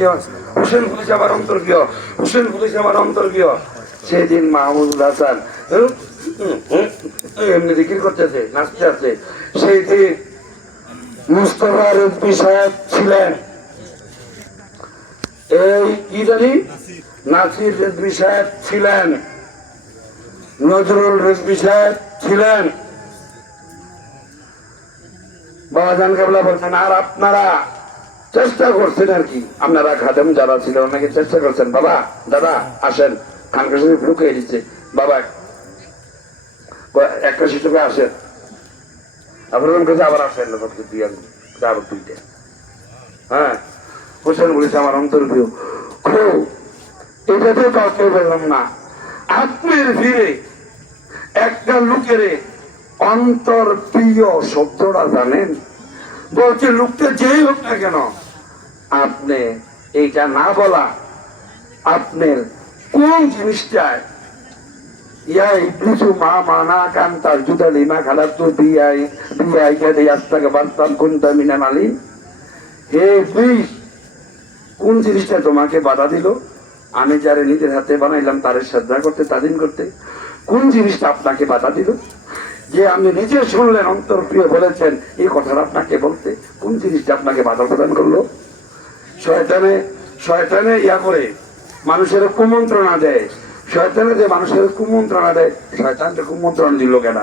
Hossain police আমার অন্তর্গীয়, Hossain police আমার অন্তর্গীয়। সেদিন মাহমুদুল হাসান এমনি জিকির করতেছে, নাচতে আছে। সেই দিন মুস্তফা রেজভী সাহেব ছিলেন, এই কি জানি নাসির রেজভী সাহেব ছিলেন, নজরুল রেজভী সাহেব ছিলেন। বাবাজান কেবলা বলছেন আর আপনারা চেষ্টা করছেন আর কি, আপনারা খাদেম যারা ছিল অনেকে চেষ্টা করছেন, বাবা দাদা আসেন, খানকা শরীফ ঢুকে দিচ্ছে, বাবা একটা শিশুকে আসেন, আবার আসেন আবার দুইটা। হ্যাঁ, হোসেন বলেছে আমার অন্তর্গীয়, এটাতে কাউকে বললাম না। আত্মের ভিড়ে একটা লোকের অন্তর প্রিয় শব্দটা জানেন, বলছে লোকটা যেই হোক না কেন, আপনি এইটা না বলা আপনার কোন জিনিসটায় ইয়াই কিছু মা মানা কান্তার জুদা লিমা খালার তো বিয়াই বিয়াই কেটে আস্তাকে বার্তাম কোনটা মিনা নালি। হে প্লিজ, কোন জিনিসটা তোমাকে বাধা দিল? আমি যারে নিজের হাতে বানাইলাম তারে শ্রদ্ধা করতে, তাদিন করতে, কোন জিনিসটা আপনাকে বাধা দিল? যে আপনি নিজে শুনলেন, অন্তর প্রিয় বলেছেন এই কথাটা আপনাকে বলতে, কোন জিনিসটা আপনাকে বাধা প্রদান করলো? শয়তানে ইয়া করে মানুষের কুমন্ত্রণা দেয়, শয়তানে যে মানুষের কুমন্ত্রণা দেয়, শয়তানকে কুমন্ত্রণ দিল কেন?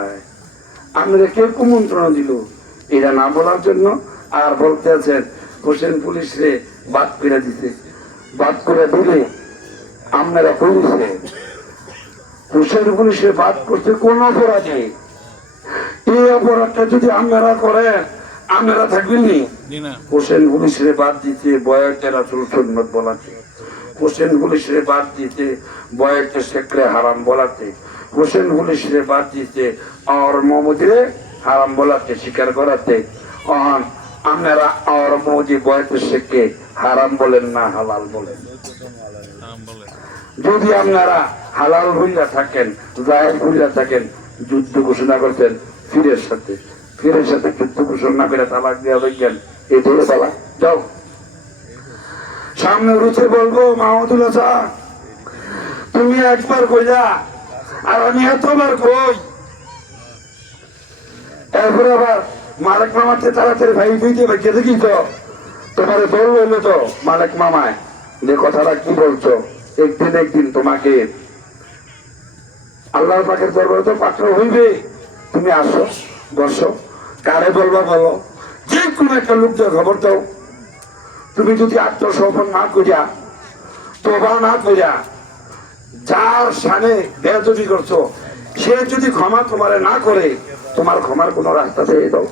আপনাদের কে কুমন্ত্রণ দিল? এটা না বলার জন্য। আর বলতে আছেন হোসেন পুলিশ রে বাদ করে দিছে, বাদ করে দিলে আপনারা করেছে হোসেন পুলিশে বাদ করতে কোন অপরাধে? এই অপরাধটা যদি আপনারা করেন আপনারা থাকবেন নি? হোসেন পুলিশে বাদ দিতে বয়াতে রাসূল সুন্নাত বলাতে, হোসেন পুলিশে বাদ দিতে বয়াতে শেখরে হারাম বলাতে, হোসেন পুলিশে বাদ দিতে আর মোহাম্মদরে হারাম বলাতে স্বীকার করাতে, আপনারা আর মোহাম্মদি বয়াতে শেখকে হারাম বলেন না হালাল বলেন? যদি আপনারা হালাল ভুলিয়া থাকেন, জায়েজ ভুলিয়া থাকেন, যুদ্ধ ঘোষণা করছেন ফিরের সাথে, ফিরের সাথে যুদ্ধ ঘোষণা করে তালাক দেওয়া দেখবেন, এটাই বলা যাও। সামনে রুচে বলবো মাহমুদুল হাসান তুমি একবার কইলা আর আমি এতবার কই, এরপরে আবার মালিক মামাতে তাড়াতাড়ি ভাই বুঝতে পারছে দেখি তো তোমার দল হইলো তো মালিক মামায় যে কথাটা কি বলছো, একদিন একদিন তোমাকে আল্লাহ পাকের দরবারে তো পাত্র হইবে, তুমি আসো বসো, কারে বলবা বলো, যে কোনো একটা লোকদের খবর দাও। তুমি যদি আত্মসমর্পণ না করিয়া, তোবা না করিয়া, যার সামনে বেয়াদবি করছো সে যদি ক্ষমা তোমারে না করে, তোমার ক্ষমার কোন রাস্তা পেয়ে দাও।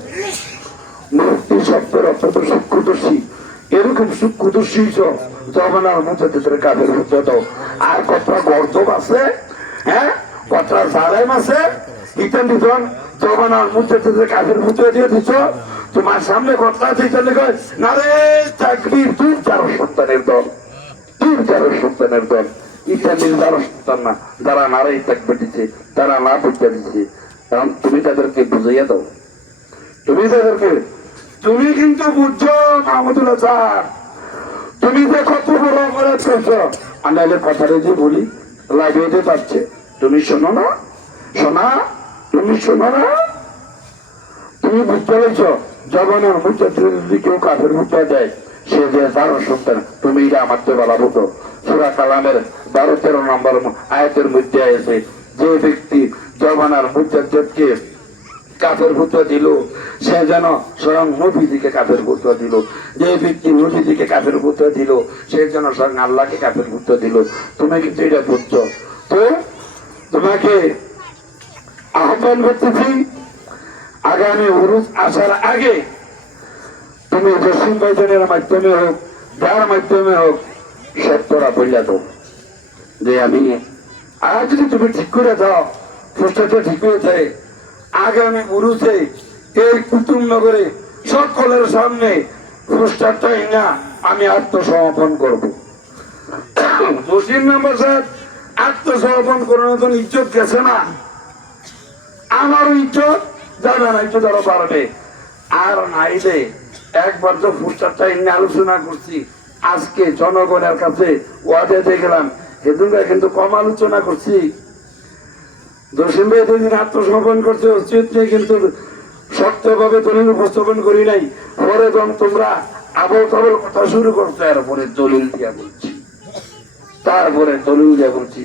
মুক্তি শব্দের অর্থ তো সূক্ষ্মদর্শী, এরকম সূক্ষ্মদর্শী জবানার মধ্যে কাজের মধ্যে দাও। আর কতটা গর্দব আছে, হ্যাঁ কতটা জালেম আছে, ইতান দিতন জবানার মধ্যে কাজের মধ্যে দিয়ে দিচ্ছ। তোমার সামনে কথা আছে না রে চাকরির 2-4 সন্তানের দল, 2-4 সন্তানের দল, ইত্যাদির যারা সন্তান না, যারা নারাই থাকবে দিচ্ছে, তারা না বুঝতে দিচ্ছে, কারণ তুমি তাদেরকে বুঝাইয়া দাও, তুমি তাদেরকে, তুমি কিন্তু বুঝছো মাহমুদুল হাসান, তুমি যে কত বড় অপরাধ করছো। আমি কথাটা যে বলি লাইব্রেরিতে পাচ্ছে, তুমি শোনো না, শোনা তুমি শোনো না, তুমি বুঝতে পেরেছ জবানের মুখে যদি কেউ কাফের মুখে দেয় সে যে যার সন্তান, তুমি এটা আমার তো বলা হতো। সূরা কালামের 12-13 নম্বর আয়াতের মধ্যে আছে, যে ব্যক্তি জবানার মুজাদ্দিদকে কাফের ফুতোয়া দিল সে যেন স্বয়ং নবীজিকে কাফের ফুতোয়া দিল, যে ব্যক্তি নবীজিকে কাফের ফুতোয়া দিল সে যেন স্বয়ং আল্লাহকে কাফের ফুতোয়া দিল। তুমি কিন্তু এটা বুঝছো তো, তোমাকে আহ্বান করতেছি আগামী উরুস আসার আগে তুমি জসিম ভাইজানের মাধ্যমে হোক, যার মাধ্যমে হোক, সত্যরা বললে দাও যে আমি, আর যদি তুমি ঠিক করে দাও, প্রশ্নটা ঠিক হয়ে যায়, আগামী উরুসে এই কুতুবনগরে সকলের সামনে পোস্টারটাই না আমি আত্মসমর্পণ করবো। জসিম মেম্বার সাহেব আত্মসমর্পণ করানোর জন্য ইজ্জত গেছে না, আমারও ইজ্জত যাবে না, ইজ্জত আরো বাড়বে। আর নাইলে একবার তো পোস্টারটা এনে আলোচনা করছি, আজকে জনগণের কাছে ওয়াদে গেলাম, সেদিন কিন্তু কম আলোচনা করছি। দশম ভাই যেদিন আত্মসমর্পণ করছে উচিত নেই, কিন্তু শক্তভাবে দলিল উপস্থাপন করি নাই। পরে যখন তোমরা আবল তাবল কথা শুরু করছো, এরপরে দলিল দিয়া বলছি, তারপরে দলিল দিয়া বলছি